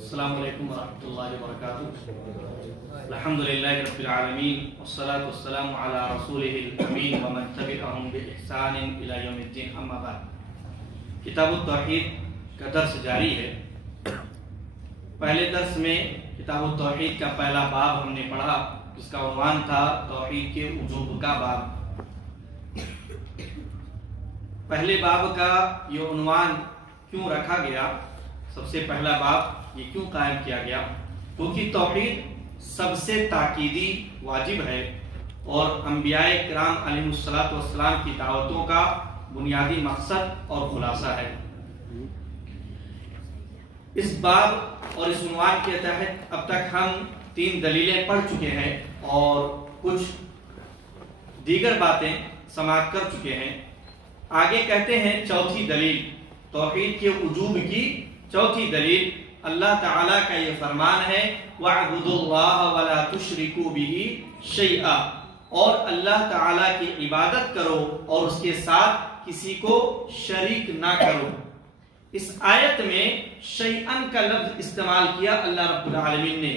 السلام علیکم ورحمۃ اللہ وبرکاتہ۔ الحمدللہ رب العالمین والصلاة والسلام علی رسولہ الامین ومن تبعہم بإحسان الی یوم الدین، اما بعد۔ کتاب التوحید کا درس جاری ہے۔ پہلے درس میں کتاب التوحید کا پہلا باب ہم نے پڑھا، جس کا عنوان تھا توحید کے وجوب کا باب۔ پہلے باب کا یہ عنوان کیوں رکھا گیا؟ سب سے پہلا باب یہ کیوں قائم کیا گیا؟ کیونکہ توحید سب سے تاکیدی واجب ہے اور انبیاء کرام علیہ السلام کی دعوتوں کا بنیادی مقصد اور خلاصہ ہے۔ اس باب اور اس عنوان کے تحت اب تک ہم 3 دلیلیں پڑھ چکے ہیں اور کچھ دیگر باتیں سماعت کر چکے ہیں۔ آگے کہتے ہیں چوتھی دلیل، توحید کے وجوب کی چوتھی دلیل اللہ تعالیٰ کا یہ فرمان ہے وَاعْبُدُوا اللَّهَ وَلَا تُشْرِكُوا بِهِ شَيْئًا، اور اللہ تعالیٰ کی عبادت کرو اور اس کے ساتھ کسی کو شریک نہ کرو۔ اس آیت میں شیئن کا لفظ استعمال کیا اللہ رب العالمین نے۔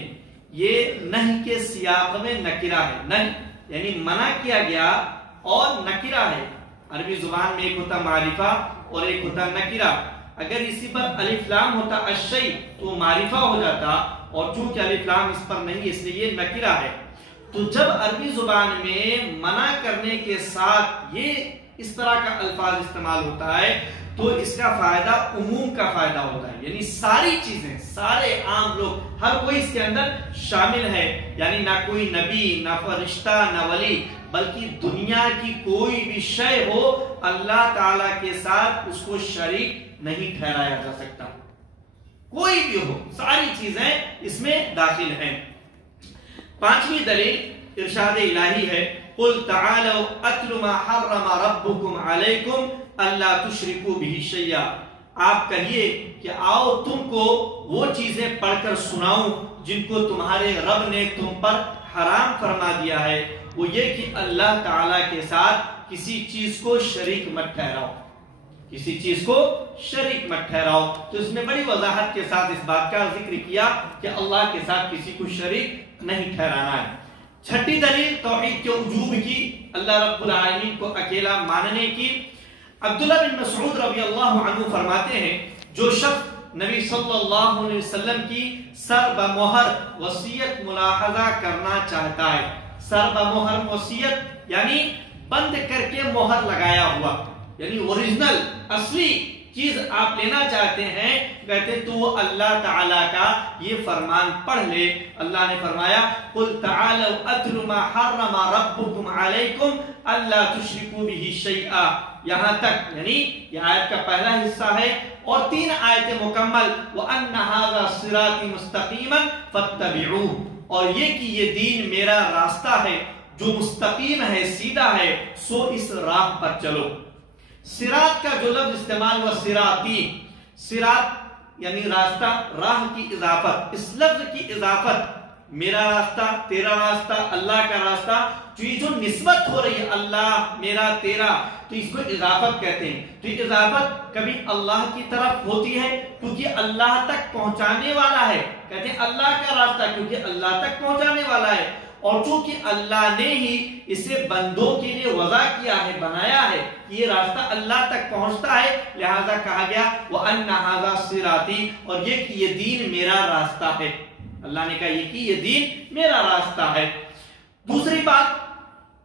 یہ نہی کے سیاق میں نکرہ ہے، نہی یعنی منع کیا گیا اور نکرہ ہے۔ عربی زبان میں ایک ہوتا معرفہ اور ایک ہوتا نکرہ۔ اگر اسی پر الف لام ہوتا الشیء تو معرفہ ہو جاتا، اور چونکہ الف لام اس پر نہیں اس لیے یہ نکرہ ہے۔ تو جب عربی زبان میں منع کرنے کے ساتھ یہ اس طرح کا الفاظ استعمال ہوتا ہے تو اس کا فائدہ عموم کا فائدہ ہوتا ہے، یعنی ساری چیزیں، سارے عام لوگ، ہر کوئی اس کے اندر شامل ہے۔ یعنی نہ کوئی نبی، نہ فرشتہ، نہ ولی، بلکہ دنیا کی کوئی بھی شے ہو اللہ تعالیٰ کے ساتھ اس کو شریک نہیں ٹھہرایا جا سکتا۔ کوئی بھی ہو، ساری چیزیں اس میں داخل ہیں۔ 5ویں دلیل ارشاد الہی ہے قُلْ تَعَالَوْا أَتْلُ مَا حَرَّمَ رَبُّكُمْ عَلَيْكُمْ أَلَّا تُشْرِكُوا بِهِ شَيْئًا۔ آپ کہیے کہ آؤ تم کو وہ چیزیں پڑھ کر سناؤں جن کو تمہارے رب نے تم پر حرام فرما دیا ہے، وہ یہ کہ اللہ تعالیٰ کے ساتھ کسی چیز کو شریک مت ٹھہراؤ، کسی چیز کو شریک مت ٹھہراؤ۔ تو اس میں بڑی وضاحت کے ساتھ اس بات کا ذکر کیا کہ اللہ کے ساتھ کسی کو شریک نہیں ٹھہرانا ہے۔ 6ٹھی دلیل توحید کے وجوب کی، اللہ رب العالمین کو اکیلا ماننے کی۔ عبداللہ بن مسعود رضی اللہ عنہ فرماتے ہیں جو شخص نبی صلی اللہ علیہ وسلم کی سر بمہر وصیت ملاحظہ کرنا چاہتا ہے، سر بمہر وصیت یعنی بند کر کے مہر لگایا ہوا، یعنی اوریجنل اصلی چیز آپ لینا چاہتے ہیں، کہتے تو وہ اللہ تعالیٰ کا یہ فرمان پڑھ لے۔ اللہ نے فرمایا قُلْ تَعَالَوْا أَتْلُ مَا حَرَّمَ رَبُّكُمْ عَلَيْكُمْ أَلَّا تُشْرِكُوا بِهِ شَيْئًا، یہاں تک، یعنی یہ آیت کا پہلا حصہ ہے اور 3 آیتیں مکمل وَأَنَّ هَذَا صِرَاطِ مُسْتَقِيمًا فَاتَّبِعُوهُ، اور یہ کہ یہ دین میرا راستہ ہے جو مستقیم ہے، سیدھا ہے، سو اس راہ پر چلو۔ صراط کا جو لفظ استعمال ہوا صراطی، صراط یعنی راستہ، راہ کی اضافت، اس لفظ کی اضافت، میرا راستہ، تیرا راستہ، اللہ کا راستہ، تو یہ جو نسبت ہو رہی ہے اللہ میرا تیرا، تو اس کو اضافت کہتے ہیں۔ تو یہ اضافت کبھی اللہ کی طرف ہوتی ہے کیونکہ اللہ تک پہنچانے والا ہے، کہتے ہیں اللہ کا راستہ کیونکہ اللہ تک پہنچانے والا ہے، اور چونکہ اللہ نے ہی اسے بندوں کے لیے وضع کیا ہے، بنایا ہے، یہ راستہ اللہ تک پہنچتا ہے، لہذا کہا گیا وَأَنَّ هَذَا صِرَاطِي، اور یہ کہ یہ دین میرا راستہ ہے۔ اللہ نے کہا یہ کہ یہ دین میرا راستہ ہے۔ دوسری بات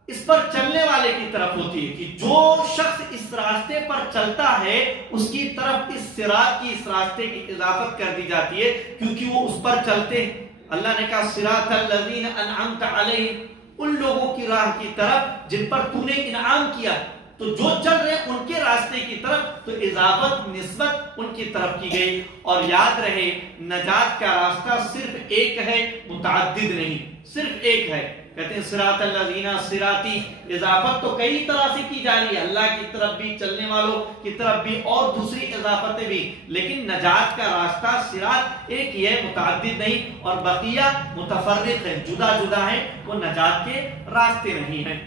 اس پر چلنے والے کی طرف ہوتی ہے کہ جو شخص اس راستے پر چلتا ہے اس کی طرف اس صراط کی، اس راستے کی اضافت کر دی جاتی ہے کیونکہ وہ اس پر چلتے ہیں۔ اللہ نے کہا صراط الذین انعمت علیہم، ان لوگوں کی راہ کی طرف جن پر تو نے انعام کیا، تو جو چل رہے ان کے راستے کی طرف، تو اضافت نسبت ان کی طرف کی گئی۔ اور یاد رہے نجات کا راستہ صرف ایک ہے، متعدد نہیں، صرف ایک ہے۔ کہتے ہیں صراط الذین صراطی، اضافت تو کئی طرح سے کی جا رہی ہے، اللہ کی طرف بھی، چلنے والوں کی طرف بھی، اور دوسری اضافتیں بھی، لیکن نجات کا راستہ صراط ایک ہی ہے، متعدد نہیں، اور بقیہ متفرق ہے، جدا جدا ہیں، وہ نجات کے راستے نہیں ہیں۔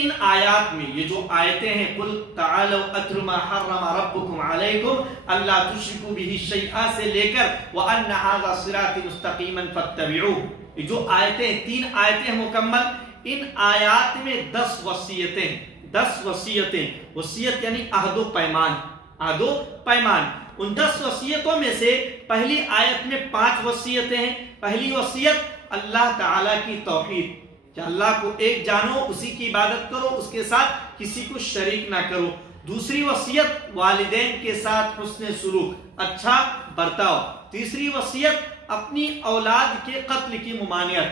ان آیات میں یہ جو آیتیں ہیں قل تعالوا اتل ما حرم ربکم علیکم الا تشرکوا به شیئا سے لے کر وان ھذا صراطی مستقیما فاتبعوه، یہ جو آیتیں 3 آیتیں مکمل، ان آیات میں 10 وصیتیں، 10 وصیتیں، وصیت یعنی عہد و پیمان، عہد و پیمان، ان 10 وصیتوں میں سے پہلی آیت میں 5 وصیتیں ہیں۔ پہلی وصیت اللہ تعالیٰ کی توحید، کہ اللہ کو ایک جانو، اسی کی عبادت کرو، اس کے ساتھ کسی کو شریک نہ کرو۔ دوسری وصیت والدین کے ساتھ حسن سلوک، اچھا برتاؤ۔ تیسری وصیت اپنی اولاد کے قتل کی ممانعت،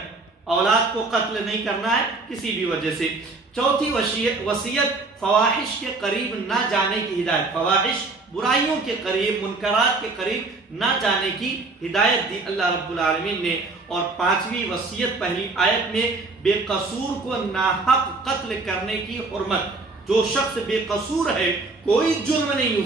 اولاد کو قتل نہیں کرنا ہے کسی بھی وجہ سے۔ چوتھی وصیت فواحش کے قریب نہ جانے کی ہدایت، فواحش برائیوں کے قریب، منکرات کے قریب نہ جانے کی ہدایت دی اللہ رب العالمین نے۔ اور 5ویں وصیت پہلی آیت میں بے قصور کو ناحق قتل کرنے کی حرمت، جو شخص بے قصور ہے، کوئی جرم نہیں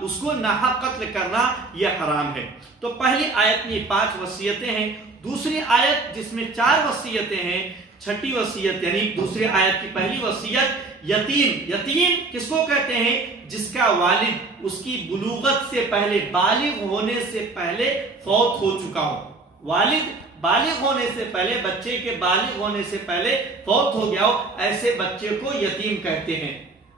اس کو ناحق قتل کرنا یہ حرام ہے۔ تو پہلی آیت میں 5 وصیتیں ہیں۔ دوسری آیت جس میں 4 وصیتیں ہیں، چھٹی وصیت یعنی دوسری آیت کی پہلی وصیت یتیم، یتیم کس کو کہتے ہیں؟ جس کا والد اس کی بلوغت سے پہلے، بالغ ہونے سے پہلے فوت ہو چکا ہو، والد بالغ ہونے سے پہلے، بچے کے بالغ ہونے سے پہلے فوت ہو گیا ہو، ایسے بچے کو یتیم کہتے ہیں۔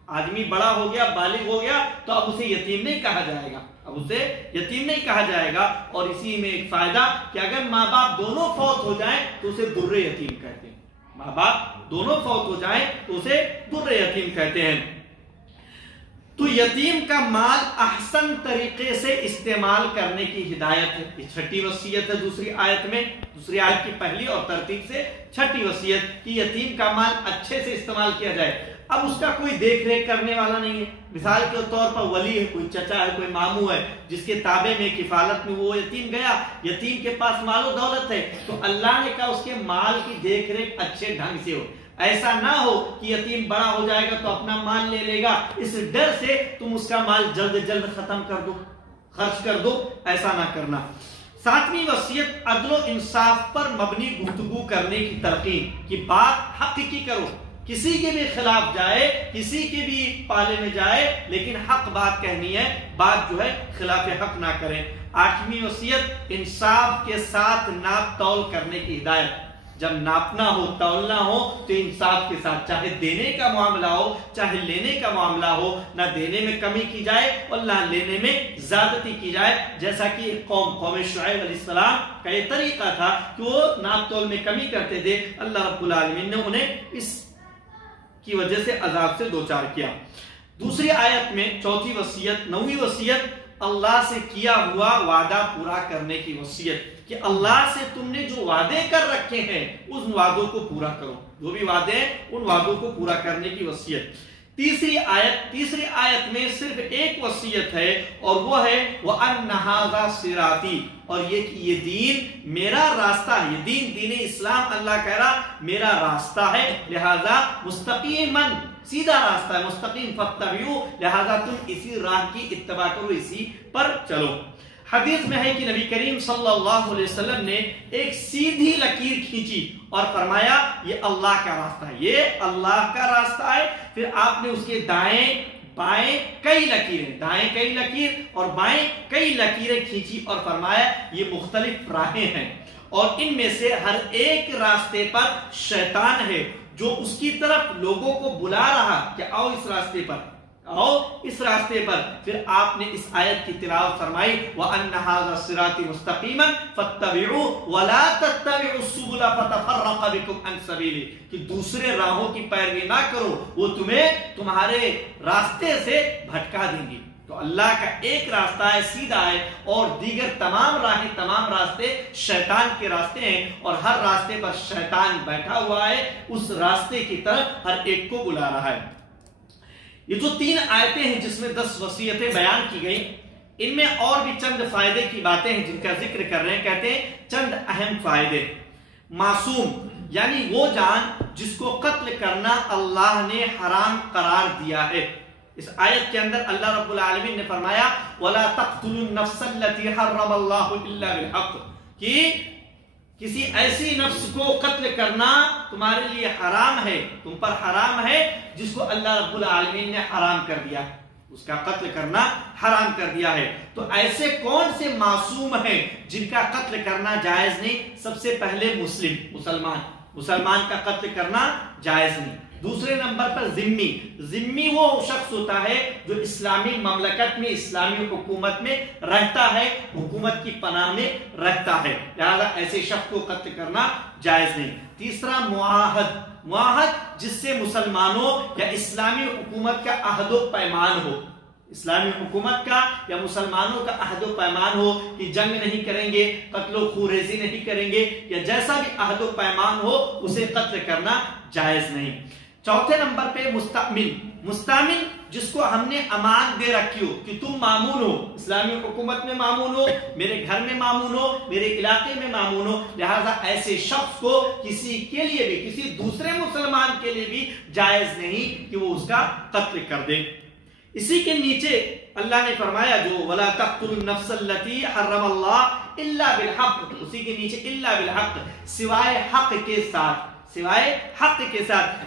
آدمی بڑا ہو گیا، بالغ ہو گیا تو اب اسے یتیم نہیں کہا جائے گا، اب اسے یتیم نہیں کہا جائے گا۔ اور اسی میں ایک فائدہ کہ اگر ماں باپ دونوں فوت ہو جائیں تو اسے در یتیم کہتے ہیں، ماں باپ دونوں فوت ہو جائیں تو اسے در یتیم کہتے ہیں۔ تو یتیم کا مال احسن طریقے سے استعمال کرنے کی ہدایت ہے، یہ چھٹی وصیت ہے دوسری آیت میں، دوسری آیت کی پہلی اور ترتیب سے چھٹی وصیت کہ یتیم کا مال اچھے سے استعمال کیا جائے۔ اب اس کا کوئی دیکھ ریکھ کرنے والا نہیں ہے، مثال کے طور پر ولی ہے، کوئی چچا ہے، کوئی ماموں ہے جس کے تابع میں کفالت میں وہ یتیم گیا، یتیم کے پاس مال و دولت ہے، تو اللہ نے کہا اس کے مال کی دیکھ ریکھ اچھے ڈھنگ سے ہو، ایسا نہ ہو کہ یتیم بڑا ہو جائے گا تو اپنا مال لے لے گا، اس ڈر سے تم اس کا مال جلد جلد ختم کر دو، خرچ کر دو، ایسا نہ کرنا۔ 7ویں وصیت عدل و انصاف پر مبنی گفتگو کرنے کی تلقین، کہ بات حق کی کرو، کسی کے بھی خلاف جائے، کسی کے بھی پالے میں جائے، لیکن حق بات کہنی ہے، بات جو ہے خلاف حق نہ کریں۔ 8ویں وصیت انصاف کے ساتھ ناپ تول کرنے کی ہدایت، جب ناپنا ہو، تولنا ہو تو انصاف کے ساتھ، چاہے دینے کا معاملہ ہو چاہے لینے کا معاملہ ہو، نہ دینے میں کمی کی جائے اور نہ لینے میں زیادتی کی جائے، جیسا کہ قوم شعیب علیہ السلام کا یہ طریقہ تھا کہ وہ ناپ تول میں کمی کرتے تھے، اللہ رب العالمین نے انہیں اس کی وجہ سے عذاب سے دوچار کیا۔ دوسری آیت میں چوتھی وصیت، 9ویں وصیت اللہ سے کیا ہوا وعدہ پورا کرنے کی وصیت، کہ اللہ سے تم نے جو وعدے کر رکھے ہیں ان وعدوں کو پورا کرو، جو بھی وعدے ہیں ان وعدوں کو پورا کرنے کی وصیت۔ تیسری آیت میں صرف ایک وصیت ہے اور وہ ہے وَأَنَّ هَذَا صِرَاطِي، اور یہ کہ یہ دین میرا راستہ ہے، یہ دین اسلام اللہ کہہ رہا میرا راستہ ہے، لہذا مستقیماً، سیدھا راستہ ہے، مستقیم فاتبعوہ، لہذا تم اسی راہ کی اتباع کرو، اسی پر چلو۔ حدیث میں ہے کہ نبی کریم صلی اللہ علیہ وسلم نے ایک سیدھی لکیر کھینچی اور فرمایا یہ اللہ کا راستہ ہے، یہ اللہ کا راستہ ہے۔ پھر آپ نے اس کے دائیں بائیں کئی لکیریں، دائیں کئی لکیر اور بائیں کئی لکیریں کھینچی اور فرمایا یہ مختلف راہیں ہیں، اور ان میں سے ہر ایک راستے پر شیطان ہے جو اس کی طرف لوگوں کو بلا رہا کہ آؤ اس راستے پر، آؤ اس راستے پر۔ پھر آپ نے اس آیت کی تلاوت فرمائی وَأَنَّ هَذَا صِرَاطِي مُسْتَقِيمًا فَاتَّبِعُوهُ وَلَا تَتَّبِعُوا السُّبُلَ فَتَفَرَّقَ بِكُمْ عَنْ سَبِيلِهِ، کہ دوسرے راہوں کی پیروی نہ کرو، وہ تمہیں تمہارے راستے سے بھٹکا دیں گی۔ تو اللہ کا ایک راستہ ہے، سیدھا ہے، اور دیگر تمام راہیں، تمام راستے شیطان کے راستے ہیں، اور ہر راستے پر شیطان بیٹھا ہوا ہے، اس راستے کی طرف ہر ایک کو بلا رہا ہے۔ یہ جو 3 آیتیں ہیں جس میں 10 وصیتیں بیان کی گئی، ان میں اور بھی چند فائدے کی باتیں ہیں جن کا ذکر کر رہے ہیں۔ کہتے ہیں چند اہم فائدے۔ معصوم یعنی وہ جان جس کو قتل کرنا اللہ نے حرام قرار دیا ہے۔ اس آیت کے اندر اللہ رب العالمین نے فرمایا وَلَا تَقْتُلُوا النَّفْسَ الَّتِي حَرَّمَ اللَّهُ إِلَّا بِالْحَقِّ، کہ کسی ایسی نفس کو قتل کرنا تمہارے لیے حرام ہے، تم پر حرام ہے، جس کو اللہ رب العالمین نے حرام کر دیا، اس کا قتل کرنا حرام کر دیا ہے۔ تو ایسے کون سے معصوم ہیں جن کا قتل کرنا جائز نہیں؟ سب سے پہلے مسلمان کا قتل کرنا جائز نہیں۔ دوسرے نمبر پر ذمی وہ شخص ہوتا ہے جو اسلامی مملکت میں، اسلامی حکومت میں رہتا ہے، حکومت کی پناہ میں رہتا ہے، لہذا ایسے شخص کو قتل کرنا جائز نہیں۔ تیسرا معاہد جس سے مسلمانوں یا اسلامی حکومت کا عہد و پیمان ہو، اسلامی حکومت کا یا مسلمانوں کا عہد و پیمان ہو کہ جنگ نہیں کریں گے، قتل و خوریزی نہیں کریں گے، یا جیسا بھی عہد و پیمان ہو اسے قتل کرنا جائز نہیں۔ چوتھے نمبر پہ مستعمل جس کو ہم نے امان دے رکھی ہو کہ تم مامون ہو، اسلامی حکومت میں مامون ہو، میرے گھر میں مامون ہو، میرے علاقے میں مامون ہو، لہذا ایسے شخص کو کسی کے لیے بھی، کسی دوسرے مسلمان کے لیے بھی جائز نہیں کہ وہ اس کا قتل کر دے۔ اسی کے نیچے اللہ نے فرمایا جو وَلَا تَقْتُلُوا النَّفْسَ الَّتِي حَرَّمَ اللَّهُ إِلَّا بِالْحَقِّ، اسی کے نیچے إِلَّا بِالْحَقِّ، سوائے حق کے ساتھ،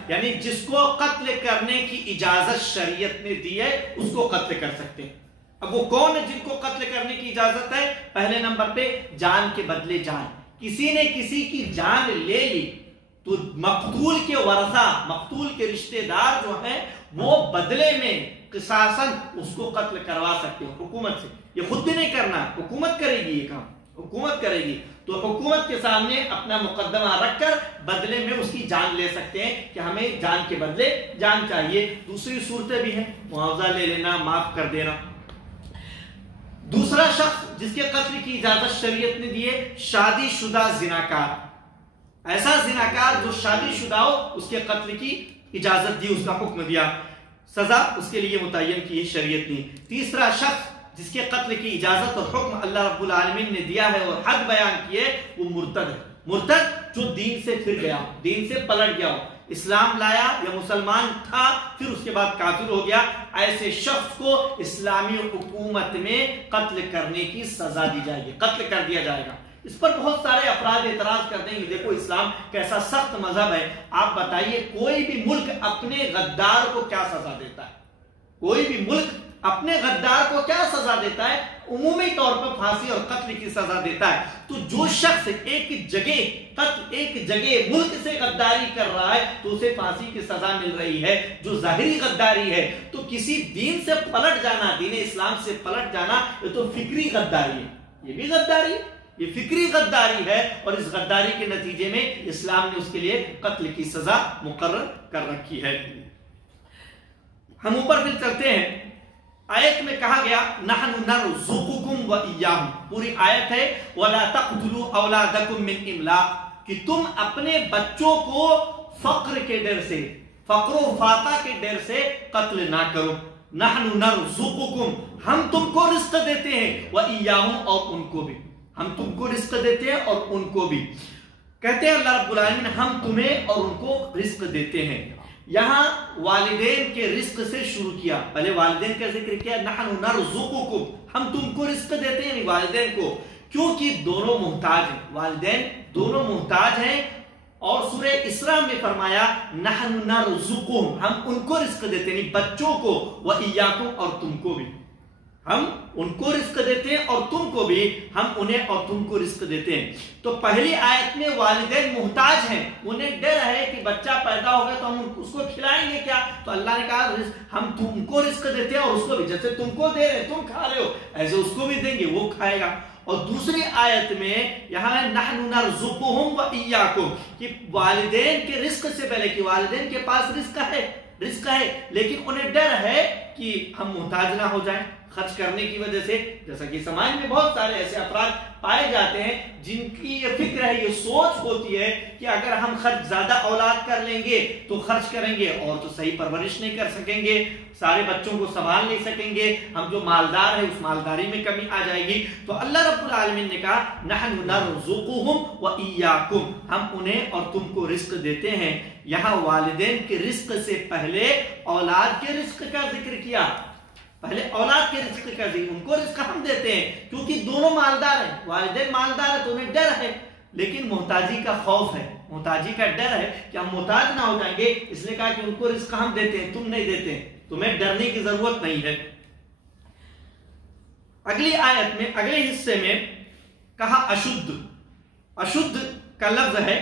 یعنی جس کو قتل کرنے کی اجازت شریعت نے دی ہے اس کو قتل کر سکتے ہیں۔ اب وہ کون ہے جن کو قتل کرنے کی اجازت ہے؟ پہلے نمبر پہ جان کے بدلے جان، کسی نے کسی کی جان لے لی تو مقتول کے ورثہ، مقتول کے رشتہ دار جو ہیں وہ بدلے میں قصاصاً اس کو قتل کروا سکتے ہیں حکومت سے۔ یہ خود بھی نہیں کرنا، حکومت کرے گی، یہ کام حکومت کرے گی، تو حکومت کے سامنے اپنا مقدمہ رکھ کر بدلے میں اس کی جان لے سکتے ہیں کہ ہمیں جان کے بدلے جان چاہیے۔ دوسری صورتیں بھی ہیں، معاوضہ لے لینا، معاف کر دینا۔ دوسرا شخص جس کے قتل کی اجازت شریعت نے دی ہے شادی شدہ زناکار، ایسا زناکار جو شادی شدہ ہو اس کے قتل کی اجازت دی، اس کا حکم دیا، سزا اس کے لیے متعین کی شریعت نے۔ تیسرا شخص جس کے قتل کی اجازت اور حکم اللہ رب العالمین نے دیا ہے اور حد بیان کیے، وہ مرتد ہے، مرتد جو دین سے پھر گیا ہو، دین سے پلٹ گیا ہو، اسلام لایا یا مسلمان تھا پھر اس کے بعد کافر ہو گیا، ایسے شخص کو اسلامی حکومت میں قتل کرنے کی سزا دی جائے گی، قتل کر دیا جائے گا۔ اس پر بہت سارے افراد اعتراض کرتے ہیں کہ دیکھو اسلام کیسا سخت مذہب ہے، آپ بتائیے کوئی بھی ملک اپنے غدار کو کیا سزا دیتا ہے؟ کوئی بھی ملک اپنے غدار کو کیا سزا دیتا ہے؟ عمومی طور پر پھانسی اور قتل کی سزا دیتا ہے۔ تو جو شخص ایک جگہ ملک سے غداری کر رہا ہے تو اسے پھانسی کی سزا مل رہی ہے، جو ظاہری غداری ہے۔ تو کسی دین سے پلٹ جانا، دین اسلام سے پلٹ جانا، یہ تو فکری غداری ہے، یہ بھی غداری ہے، یہ فکری غداری ہے، اور اس غداری کے نتیجے میں اسلام نے اس کے لیے قتل کی سزا مقرر کر رکھی ہے۔ ہم اوپر پھر چلتے ہیں، آیت میں کہا گیا نحن نرزقکم وإیاہم، پوری آیت ہے وَلَا تَقْتُلُوا أَوْلَادَكُم مِّنْ إِمْلَاقٍ، کہ تم اپنے بچوں کو فقر کے ڈر سے، فقر و فاقہ کے ڈر سے قتل نہ کرو۔ نحن نرزقکم، ہم تم کو رزق دیتے ہیں، وإیاہم، اور ان کو بھی، ہم تم کو رزق دیتے ہیں اور ان کو بھی۔ کہتے ہیں اللہ رب العالمین ہم تمہیں اور ان کو رزق دیتے ہیں۔ یہاں والدین کے رزق سے شروع کیا، پہلے والدین کا ذکر کیا، نحن نرزقکم، ہم تم کو رزق دیتے ہیں، یعنی والدین کو، کیونکہ دونوں محتاج ہیں، والدین دونوں محتاج ہیں، اور سورہ اسراء میں فرمایا نحن نرزقہم، ہم ان کو رزق دیتے ہیں، یعنی بچوں کو، وإیاکم، اور تم کو بھی، ہم ان کو رزق دیتے ہیں اور تم کو بھی، ہم انہیں اور تم کو رزق دیتے ہیں۔ تو پہلی آیت میں والدین محتاج ہیں، انہیں ڈر ہے کہ بچہ پیدا ہوگا تو ہم اس کو کھلائیں گے کیا، تو اللہ نے کہا ہم تم کو رزق دیتے ہیں اور اس کو بھی، جیسے تم کو دے رہے تم کھا رہے ہو ایسے اس کو بھی دیں گے، وہ کھائے گا۔ اور دوسری آیت میں یہاں ہے نحن نرزقہم وإیاکم، کہ والدین کے رزق سے پہلے، کہ والدین کے پاس رزق ہے لیکن انہیں ڈر ہے کہ ہم محتاج نہ ہو جائیں خرچ کرنے کی وجہ سے، جیسا کہ سماج میں بہت سارے ایسے افراد پائے جاتے ہیں جن کی یہ فکر ہے، یہ سوچ ہوتی ہے کہ اگر ہم خرچ زیادہ اولاد کر لیں گے تو خرچ کریں گے اور تو صحیح پرورش نہیں کر سکیں گے، سارے بچوں کو سنبھال نہیں سکیں گے، ہم جو مالدار ہیں اس مالداری میں کمی آ جائے گی۔ تو اللہ رب العالمین نے کہا نحن نرزقہم وإیاکم، ہم انہیں اور تم کو رزق دیتے ہیں۔ یہاں والدین کے رزق سے پہلے اولاد کے رزق کا ذکر کیا، پہلے اولاد کے رزق کا ذکر، ان کو رزق ہم دیتے ہیں کیونکہ دونوں مالدار ہیں، والدین مالدار ہیں تو انہیں ڈر ہے لیکن محتاجی کا خوف ہے، محتاجی کا ڈر ہے کہ ہم محتاج نہ ہو جائیں گے، اس لیے کہا کہ ان کو رزق ہم دیتے ہیں، تم نہیں دیتے ہیں، تمہیں ڈرنے کی ضرورت نہیں ہے۔ اگلی آیت میں، اگلے حصے میں کہا اشد، اشد کا لفظ ہے،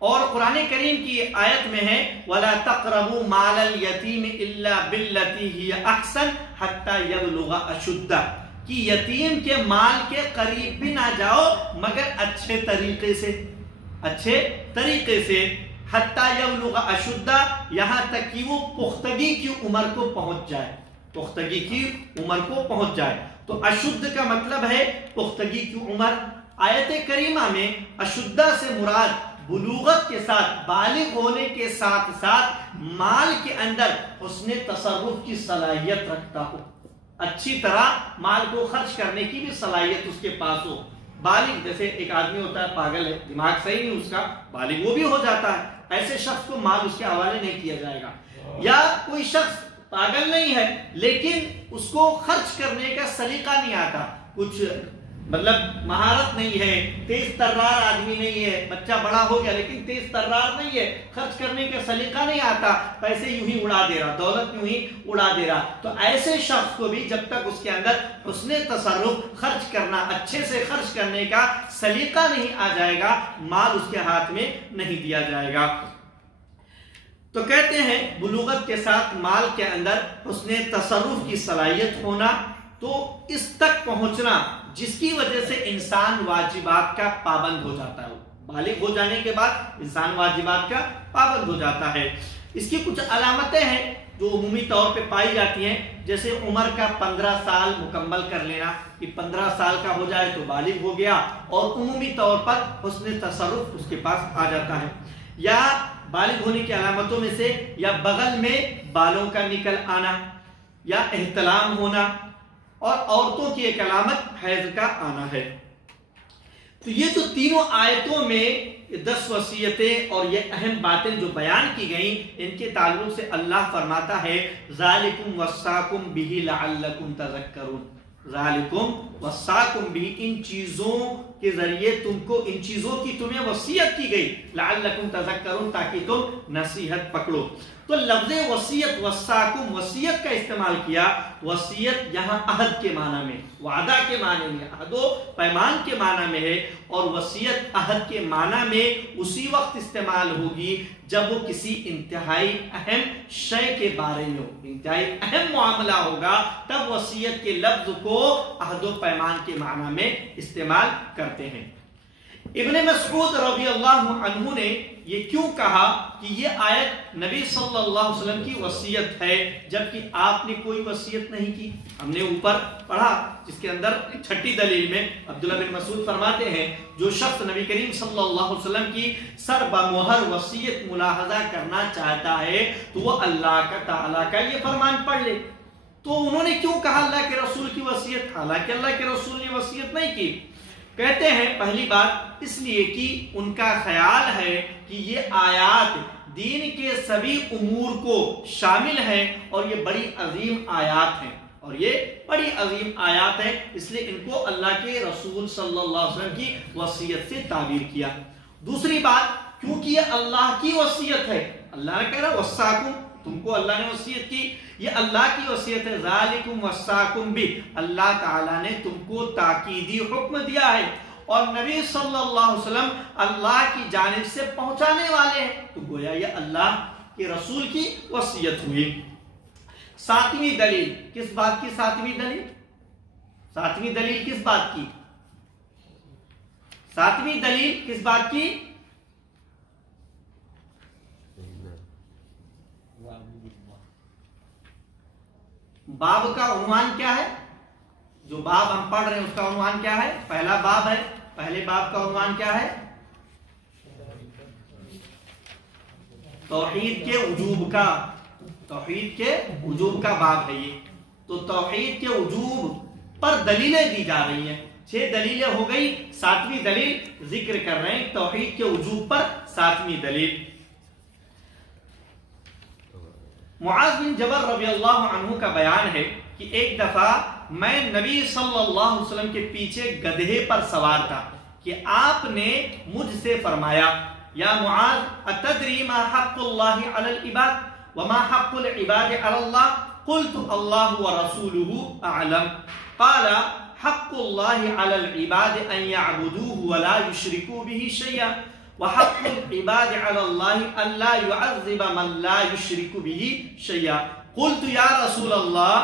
اور قرآن کریم کی آیت میں ہے وَلَا تَقْرَبُوا مَالَ الْيَتِيمِ إِلَّا بِالَّتِي هِيَ أَحْسَنُ حَتَّى يَبْلُغَ أَشُدَّهُ، کہ یتیم کے مال کے قریب بھی نہ جاؤ مگر اچھے طریقے سے، اچھے طریقے سے، حَتَّى يَبْلُغَ أَشُدَّهُ، یہاں تک کہ وہ پختگی کی عمر کو پہنچ جائے، پختگی کی عمر کو پہنچ جائے۔ تو اشد کا مطلب ہے پختگی کی عمر۔ آیت کریمہ میں اشدہ سے مراد بلوغت کے ساتھ، بالغ ہونے کے ساتھ ساتھ مال کے اندر حسن تصرف کی صلاحیت رکھتا ہو، اچھی طرح مال کو خرچ کرنے کی بھی صلاحیت اس کے پاس ہو۔ بالغ جیسے ایک آدمی ہوتا ہے پاگل ہے، دماغ صحیح نہیں اس کا، بالغ وہ بھی ہو جاتا ہے، ایسے شخص کو مال اس کے حوالے نہیں کیا جائے گا۔ یا کوئی شخص پاگل نہیں ہے لیکن اس کو خرچ کرنے کا سلیقہ نہیں آتا، کچھ مطلب مہارت نہیں ہے، تیز ترار آدمی نہیں ہے، بچہ بڑا ہو گیا لیکن تیز ترار نہیں ہے، خرچ کرنے کا سلیقہ نہیں آتا، پیسے یوں ہی اڑا دے رہا، دولت یوں ہی اڑا دے رہا، تو ایسے شخص کو بھی جب تک اس کے اندر حسن تصرف، خرچ کرنا، اچھے سے خرچ کرنے کا سلیقہ نہیں آ جائے گا، مال اس کے ہاتھ میں نہیں دیا جائے گا۔ تو کہتے ہیں بلوغت کے ساتھ مال کے اندر حسن تصرف کی صلاحیت ہونا، تو اس تک پہنچنا جس کی وجہ سے انسان واجبات کا پابند ہو جاتا ہے، بالغ ہو جانے کے بعد انسان واجبات کا پابند ہو جاتا ہے۔ اس کی کچھ علامتیں ہیں جو عمومی طور پہ پائی جاتی ہیں، جیسے عمر کا 15 سال مکمل کر لینا، کہ 15 سال کا ہو جائے تو بالغ ہو گیا، اور عمومی طور پر حسن تصرف اس کے پاس آ جاتا ہے۔ یا بالغ ہونے کی علامتوں میں سے یا بغل میں بالوں کا نکل آنا، یا احتلام ہونا، اور عورتوں کی ایک علامت حیض کا آنا ہے۔ تو یہ جو تینوں آیتوں میں 10 وصیتیں اور یہ اہم باتیں جو بیان کی گئیں، ان کے تعلق سے اللہ فرماتا ہے ذالکم وصاکم بہ لعلکم تذکرون، ذالکم وصاکم بہ، ان چیزوں کے ذریعے تم کو، ان چیزوں کی تمہیں وصیت کی گئی، لعلکم تذکرون، تاکہ تم نصیحت پکڑو۔ تو لفظ وصیت، وصاکم، وصیت کا استعمال کیا، وصیت یہاں عہد کے معنی میں، وعدہ کے معنی میں، عہد و پیمان کے معنی میں ہے، اور وصیت عہد کے معنی میں اسی وقت استعمال ہوگی جب وہ کسی انتہائی اہم شے کے بارے میں ہو، انتہائی اہم معاملہ ہوگا، تب وصیت کے لفظ کو عہد و پیمان کے معنی میں استعمال کرتے ہیں۔ ابن مسعود رضی اللہ عنہ نے یہ کیوں کہا کہ یہ آیت نبی صلی اللہ علیہ وسلم کی وصیت ہے جبکہ آپ نے کوئی وصیت نہیں کی؟ ہم نے اوپر پڑھا جس کے اندر 6 دلیل میں عبداللہ بن مسعود فرماتے ہیں جو شخص نبی کریم صلی اللہ علیہ وسلم کی سر بمہر وصیت ملاحظہ کرنا چاہتا ہے تو وہ اللہ کا تعالیٰ کا یہ فرمان پڑھ لے۔ تو انہوں نے کیوں کہا اللہ کے رسول کی وصیت، حالانکہ اللہ کے رسول نے وصیت نہیں کی؟ کہتے ہیں پہلی بات اس لیے کہ ان کا خیال ہے کہ یہ آیات دین کے سبھی امور کو شامل ہیں اور یہ بڑی عظیم آیات ہیں، اور یہ بڑی عظیم آیات ہیں، اس لیے ان کو اللہ کے رسول صلی اللہ علیہ وسلم کی وصیت سے تعبیر کیا۔ دوسری بات، کیونکہ یہ اللہ کی وصیت ہے، اللہ نے کہہ رہا وصاکم، تم کو اللہ نے وصیت کی، یہ اللہ کی وصیت ہے، ذالکم وصاکم بھی، اللہ تعالیٰ نے تم کو تاکیدی حکم دیا ہے، اور نبی صلی اللہ علیہ وسلم اللہ کی جانب سے پہنچانے والے ہیں، تو گویا یہ اللہ کے رسول کی وصیت ہوئی۔ 7ویں دلیل کس بات کی؟ 7ویں دلیل، 7ویں دلیل کس بات کی؟ 7ویں دلیل کس بات کی؟ باب کا عنوان کیا ہے؟ جو باب ہم پڑھ رہے ہیں اس کا عنوان کیا ہے؟ پہلا باب ہے، پہلے باب کا عنوان کیا ہے؟ توحید کے وجوب کا، توحید کے وجوب کا باب ہے یہ۔ تو توحید کے وجوب پر دلیلیں دی جا رہی ہیں، 6 دلیلیں ہو گئی، 7ویں دلیل ذکر کر رہے ہیں توحید کے وجوب پر 7ویں دلیل۔ معاذ بن جبل رضی اللہ عنہ کا بیان ہے کہ ایک دفعہ میں نبی صلی اللہ علیہ وسلم کے پیچھے گدھے پر سوار تھا، کہ آپ نے مجھ سے فرمایا یا معاذ اتدری ما حق اللہ علی العباد وما حق العباد علی اللہ قلت اللہ ورسولہ اعلم قال حق اللہ علی العباد ان يعبدوه ولا يشركوا به شيئا وحق العباد على الله أن لا يعذب من لا يشرك به شيئا قلت يا رسول الله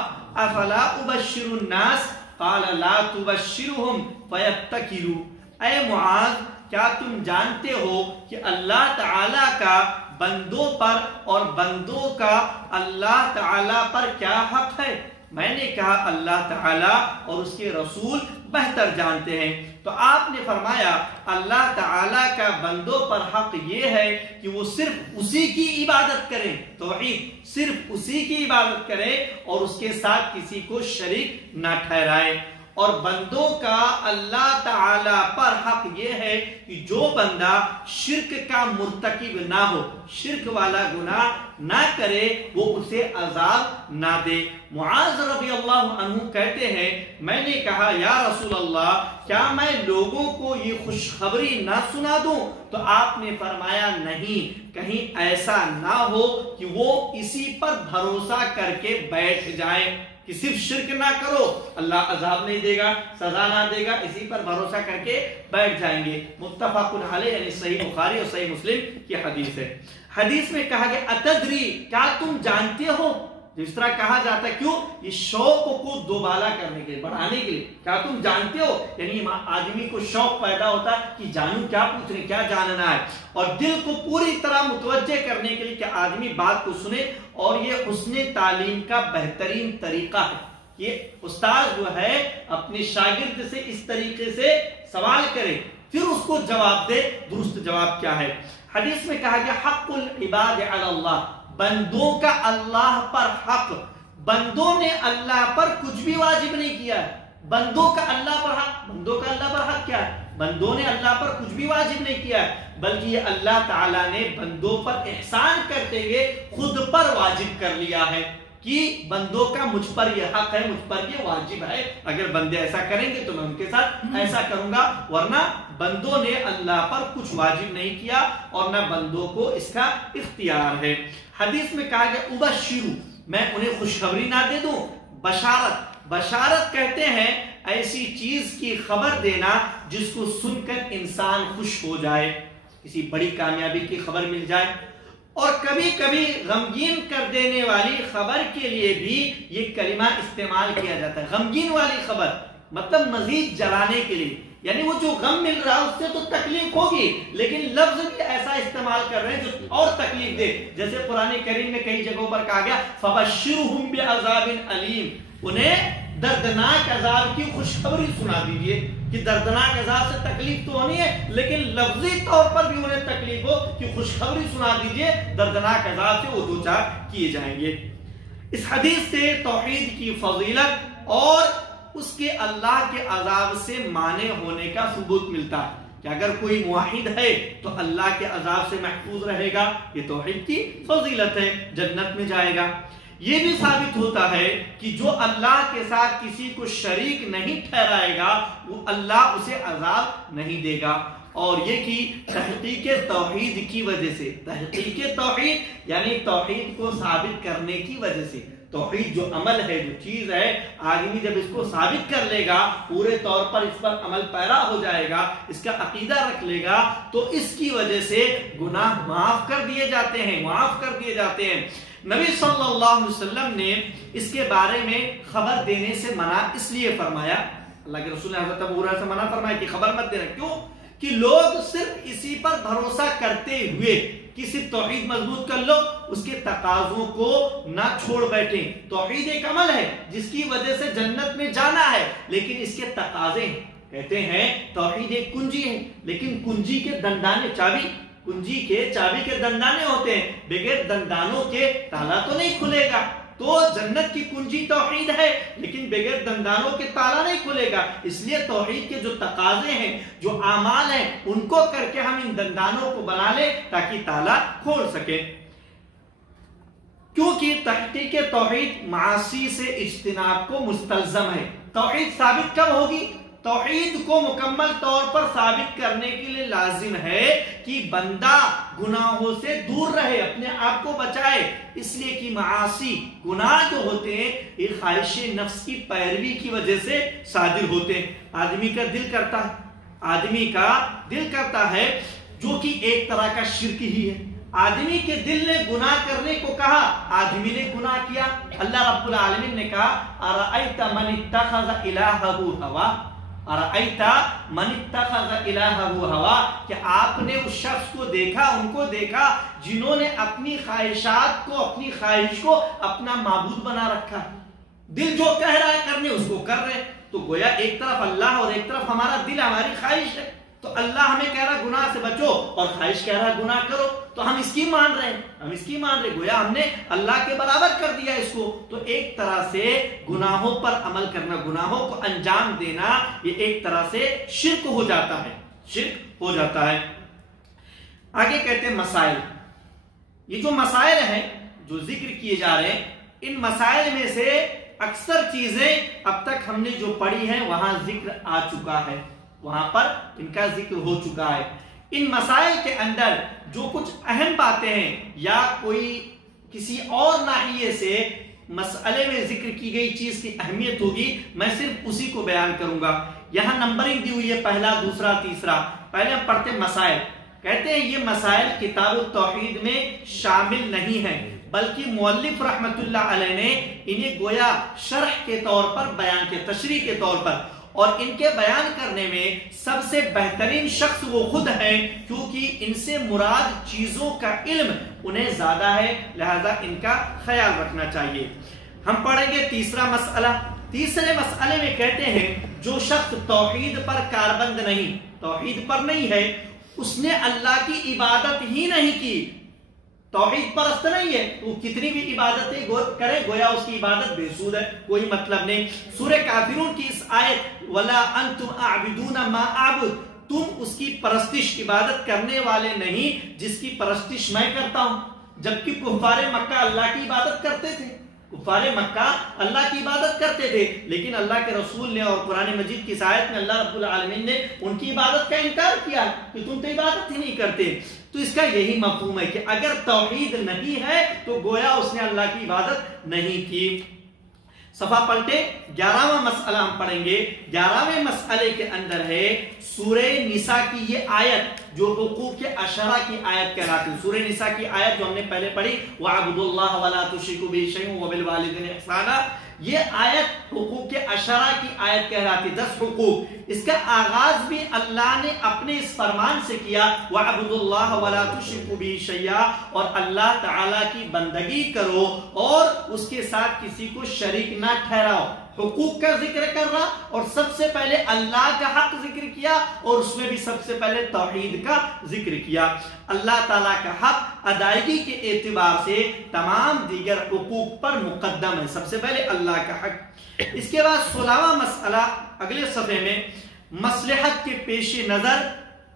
أفلا أبشر الناس قال لا تبشرهم فيتكلوا اے معاذ کیا تم جانتے ہو کہ اللہ تعالیٰ کا بندوں پر اور بندوں کا اللہ تعالیٰ پر کیا حق ہے؟ میں نے کہا اللہ تعالیٰ اور اس کے رسول بہتر جانتے ہیں۔ تو آپ نے فرمایا اللہ تعالیٰ کا بندوں پر حق یہ ہے کہ وہ صرف اسی کی عبادت کریں، توحید، صرف اسی کی عبادت کریں اور اس کے ساتھ کسی کو شریک نہ ٹھہرائیں۔ اور بندوں کا اللہ تعالیٰ پر حق یہ ہے کہ جو بندہ شرک کا مرتکب نہ ہو، شرک والا گناہ نہ کرے، وہ اسے عذاب نہ دے۔ معاذ رضی اللہ عنہ کہتے ہیں میں نے کہا یا رسول اللہ کیا میں لوگوں کو یہ خوشخبری نہ سنا دوں؟ تو آپ نے فرمایا نہیں، کہیں ایسا نہ ہو کہ وہ اسی پر بھروسہ کر کے بیٹھ جائیں کہ صرف شرک نہ کرو اللہ عذاب نہیں دے گا، سزا نہ دے گا، اسی پر بھروسہ کر کے بیٹھ جائیں گے۔ متفق علیہ یعنی صحیح بخاری اور صحیح مسلم کی حدیث ہے۔ حدیث میں کہا کہ اتدری کیا تم جانتے ہو؟ جس طرح کہا جاتا ہے کیوں؟ یہ شوق کو دوبالا کرنے کے لیے، بڑھانے کے لیے، کیا تم جانتے ہو؟ یعنی آدمی کو شوق پیدا ہوتا ہے کہ جانوں، کیا پوچھنے، کیا جاننا ہے، اور دل کو پوری طرح متوجہ کرنے کے لیے کہ آدمی بات کو سنے۔ اور یہ حسن تعلیم کا بہترین طریقہ ہے۔ یہ استاد جو ہے اپنے شاگرد سے اس طریقے سے سوال کرے، پھر اس کو جواب دے، درست جواب کیا ہے۔ حدیث میں کہا کہ حق العباد علی اللہ، بندوں کا اللہ پر حق، بندوں نے اللہ پر کچھ بھی واجب نہیں کیا ہے۔ بندوں کا اللہ پر حق، بندوں کا اللہ پر حق کیا ہے؟ بندوں نے اللہ پر کچھ بھی واجب نہیں کیا ہے، بلکہ یہ اللہ تعالیٰ نے بندوں پر احسان کرتے ہوئے خود پر واجب کر لیا ہے کہ بندوں کا مجھ پر یہ حق ہے، مجھ پر یہ واجب ہے، اگر بندے ایسا کریں گے تو میں ان کے ساتھ ایسا کروں گا، ورنہ بندوں نے اللہ پر کچھ واجب نہیں کیا اور نہ بندوں کو اس کا اختیار ہے۔ حدیث میں کہا کہ ابشرو، میں انہیں خوشخبری نہ دے دوں، بشارت، بشارت کہتے ہیں ایسی چیز کی خبر دینا جس کو سن کر انسان خوش ہو جائے، کسی بڑی کامیابی کی خبر مل جائے۔ اور کبھی کبھی غمگین کر دینے والی خبر کے لیے بھی یہ کلمہ استعمال کیا جاتا ہے، غمگین والی خبر مطلب مزید جلانے کے لیے، یعنی وہ جو غم مل رہا ہے اس سے تو تکلیف ہوگی لیکن لفظ بھی ایسا استعمال کر رہے ہیں جو اور تکلیف دے، جیسے قرآن کریم میں کئی جگہوں پر کہا گیا فَبَشِّرْهُمْ بِعَذَابٍ عَلِيمٍ، انہیں دردناک عذاب کی خوشخبری سنا دیجئے کہ دردناک عذاب سے تکلیف تو ہونی ہے لیکن لفظی طور پر بھی انہیں تکلیف ہو کہ خوشخبری سنا دیجئے، دردناک عذاب سے وہ دوچار کیے جائیں گے۔ اس حدیث سے توحید کی فضیلت اور اس کے اللہ کے عذاب سے مانع ہونے کا ثبوت ملتا ہے کہ اگر کوئی موحد ہے تو اللہ کے عذاب سے محفوظ رہے گا، یہ توحید کی فضیلت ہے، جنت میں جائے گا۔ یہ بھی ثابت ہوتا ہے کہ جو اللہ کے ساتھ کسی کو شریک نہیں ٹھہرائے گا وہ اللہ اسے عذاب نہیں دے گا، اور یہ کہ تحقیق توحید کی وجہ سے، تحقیق توحید یعنی توحید کو ثابت کرنے کی وجہ سے، توحید جو عمل ہے، جو چیز ہے، آدمی جب اس کو ثابت کر لے گا، پورے طور پر اس پر عمل پیرا ہو جائے گا، اس کا عقیدہ رکھ لے گا، تو اس کی وجہ سے گناہ معاف کر دیے جاتے ہیں، معاف کر دیے جاتے ہیں۔ نبی صلی اللہ علیہ وسلم نے اس کے بارے میں خبر دینے سے منع اس لیے فرمایا، اللہ کے رسول نے حضرت ابو ہریرہ سے منع فرمایا کہ خبر مت دینا، کیوں؟ کہ لوگ صرف اسی پر بھروسہ کرتے ہوئے کہ صرف توحید مضبوط کر لو، اس کے تقاضوں کو نہ چھوڑ بیٹھیں۔ توحید ایک عمل ہے جس کی وجہ سے جنت میں جانا ہے، لیکن اس کے تقاضے ہیں، کہتے ہیں توحید ایک کنجی ہے لیکن کنجی کے دندانے، چابی، کنجی کے چابی کے دندانے ہوتے ہیں، بغیر دندانوں کے تالا تو نہیں کھلے گا۔ تو جنت کی کنجی توحید ہے لیکن بغیر دندانوں کے تالا نہیں کھلے گا، اس لیے توحید کے جو تقاضے ہیں، جو اعمال ہیں، ان کو کر کے ہم ان دندانوں کو بنا لیں تاکہ تالا کھول سکیں۔ کیونکہ تحقیق توحید معاصی سے اجتناب کو مستلزم ہے۔ توحید ثابت کب ہوگی؟ توحید کو مکمل طور پر ثابت کرنے کے لیے لازم ہے کہ بندہ گناہوں سے دور رہے، اپنے آپ کو بچائے، اس لیے کہ معاصی گناہ جو ہوتے ہیں یہ خواہش نفس کی پیروی کی وجہ سے صادر ہوتے ہیں۔ آدمی کا دل کرتا ہے جو کہ ایک طرح کا شرک ہی ہے۔ آدمی کے دل نے گناہ کرنے کو کہا، آدمی نے گناہ کیا۔ اللہ رب العالمین نے کہا ارأیت من اتخذ الہہ ہوا، ارأیت من اتخذ الہہ ہوا، کہ آپ نے اس شخص کو دیکھا، ان کو دیکھا جنہوں نے اپنی خواہشات کو، اپنی خواہش کو اپنا معبود بنا رکھا۔ دل جو کہہ رہا ہے کرنے اس کو کر رہے، تو گویا ایک طرف اللہ اور ایک طرف ہمارا دل، ہماری خواہش ہے۔ تو اللہ ہمیں کہہ رہا گناہ سے بچو اور خواہش کہہ رہا گناہ کرو، تو ہم اس کی مان رہے ہیں، گویا ہم نے اللہ کے برابر کر دیا اس کو۔ تو ایک طرح سے گناہوں پر عمل کرنا، گناہوں کو انجام دینا، یہ ایک طرح سے شرک ہو جاتا ہے۔ آگے کہتے ہیں مسائل۔ یہ جو مسائل ہیں جو ذکر کیے جا رہے ہیں، ان مسائل میں سے اکثر چیزیں اب تک ہم نے جو پڑھی ہیں وہاں ذکر آ چکا ہے، وہاں پر ان کا ذکر ہو چکا ہے۔ ان مسائل کے اندر جو کچھ اہم باتیں ہیں یا کوئی کسی اور ناحیے سے مسئلے میں ذکر کی گئی چیز کی اہمیت ہوگی، میں صرف اسی کو بیان کروں گا۔ یہاں نمبرنگ دی ہوئی ہے، پہلا، دوسرا، تیسرا۔ پہلے ہم پڑھتے مسائل۔ کہتے ہیں یہ مسائل کتاب التوحید میں شامل نہیں ہیں، بلکہ مؤلف رحمت اللہ علیہ نے انہیں گویا شرح کے طور پر بیان کیا، تشریح کے طور پر، اور ان کے بیان کرنے میں سب سے بہترین شخص وہ خود ہیں، کیونکہ ان سے مراد چیزوں کا علم انہیں زیادہ ہے، لہذا ان کا خیال رکھنا چاہیے۔ ہم پڑھیں گے تیسرا مسئلہ۔ تیسرے مسئلے میں کہتے ہیں جو شخص توحید پر کاربند نہیں، توحید پر نہیں ہے، اس نے اللہ کی عبادت ہی نہیں کی، توحید پرست نہیں ہے، تو کتنی بھی عبادتیں کرے گویا اس کی عبادت بے سود ہے، کوئی مطلب نہیں۔ سورہ کافرون کی اس آیت وَلَا أَنْتُمْ أَعْبِدُونَ مَا أَعْبُدُ، تم اس کی پرستش، عبادت کرنے والے نہیں جس کی پرستش میں کرتا ہوں، جبکہ کفار مکہ اللہ کی عبادت کرتے تھے، کفار مکہ اللہ کی عبادت کرتے تھے، لیکن اللہ کے رسول نے اور قرآن مجید کی اس آیت میں اللہ رب العالمین نے ان کی عبادت کا انکار کیا کہ تم تو عبادت ہی نہیں کرتے۔ تو اس کا یہی مفہوم ہے کہ اگر توحید نہیں ہے تو گویا اس نے اللہ کی عبادت نہیں کی۔ صفحہ پلٹے، 11واں مسئلہ ہم پڑھیں گے۔ 11ویں مسئلے کے اندر ہے سورہ نساء کی یہ آیت جو حقوق عشرہ کی آیت کہلاتی ہے۔ سورہ نساء کی آیت جو ہم نے پہلے پڑھی وَاعْبُدُوا اللَّهَ وَلَا تُشْرِكُوا بِهِ شَيْئًا وَبِالْوَالِدَيْنِ إِحْسَانًا، یہ آیت حقوق عشرہ کی آیت کہلاتی، 10 حقوق۔ اس کا آغاز بھی اللہ نے اپنے اس فرمان سے کیا وَاعْبُدُوا اللَّهَ وَلَا تُشْرِكُوا بِهِ شَيْئًا، اور اللہ تعالیٰ کی بندگی کرو اور اس کے ساتھ کسی کو شریک نہ ٹھہراؤ۔ حقوق کا ذکر کر رہا اور سب سے پہلے اللہ کا حق ذکر کیا، اور اس میں بھی سب سے پہلے توحید کا ذکر کیا۔ اللہ تعالیٰ کا حق ادائیگی کے اعتبار سے تمام دیگر حقوق پر مقدم ہے، سب سے پہلے اللہ کا حق۔ اس کے بعد 16واں مسئلہ اگلے صفحے میں، مصلحت کے پیش نظر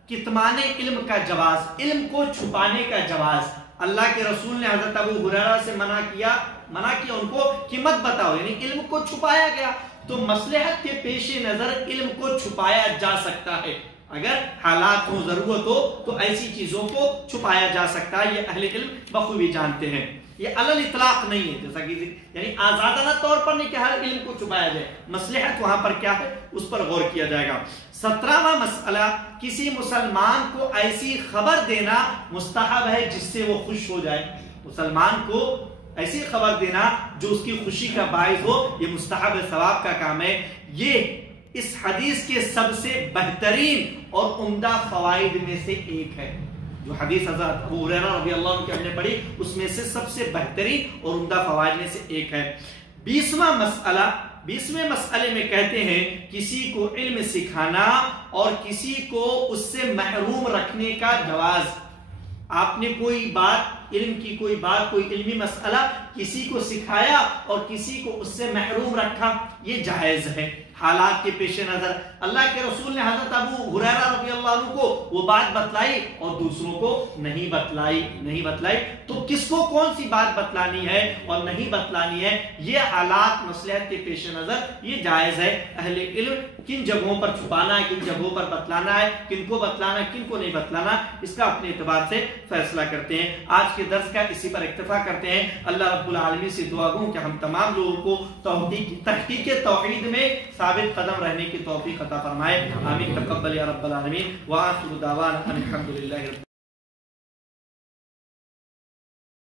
کتمان علم کا جواز، علم کو چھپانے کا جواز۔ اللہ کے رسول نے حضرت ابو ہریرہ سے منع کیا ان کو کہ مت بتاؤ، یعنی علم کو چھپایا گیا، تو مصلحت کے پیش نظر علم کو چھپایا جا سکتا ہے، اگر حالات ہو، ضرورت ہو تو ایسی چیزوں کو چھپایا جا سکتا ہے، یہ اہل علم بخوبی جانتے ہیں۔ یہ علل اطلاق نہیں ہے، جیسا کہ یعنی آزادانہ طور پر نہیں کہ ہر علم کو چھپایا جائے، مصلحت وہاں پر کیا ہے اس پر غور کیا جائے گا۔ 17واں مسئلہ، کسی مسلمان کو ایسی خبر دینا مستحب ہے جس سے وہ خوش ہو جائے، مسلمان کو ایسی خبر دینا جو اس کی خوشی کا باعث ہو، یہ مستحب ثواب کا کام ہے۔ یہ اس حدیث کے سب سے بہترین اور عمدہ فوائد میں سے ایک ہے، جو حدیث حضرت ابو ہریرہ رضی اللہ عنہ کی ہم نے پڑھی اس میں سے سب سے بہترین اور عمدہ فوائد میں سے ایک ہے۔ 20واں مسئلہ، 20ویں مسئلے میں کہتے ہیں کسی کو علم سکھانا اور کسی کو اس سے محروم رکھنے کا جواز۔ آپ نے کوئی بات علم کی کوئی بات، کوئی علمی مسئلہ کسی کو سکھایا اور کسی کو اس سے محروم رکھا، یہ جائز ہے حالات کے پیش نظر۔ اللہ کے رسول نے حضرت ابو ہریرہ رضی اللہ عنہ کو وہ بات بتلائی اور دوسروں کو نہیں بتلائی، تو کس کو کون سی بات بتلانی ہے اور نہیں بتلانی ہے، یہ حالات مصلحت کے پیش نظر یہ جائز ہے۔ اہل علم کن جگہوں پر چھپانا ہے، کن جگہوں پر بتلانا ہے، کن کو بتلانا ہے، کن کو نہیں بتلانا، اس کا اپنے اعتبار سے فیصلہ کرتے ہیں۔ آج کے درس کا اسی پر اکتفا کرتے ہیں۔ اللہ رب العالمین سے دعا گوں کہ ہم تمام لوگوں کو تحقیق توحید میں ثابت قدم رہنے کی توفیق عطا فرمائے۔ آمین، تقبل یا رب العالمین، وآخر دعوانا ان الحمد للہ۔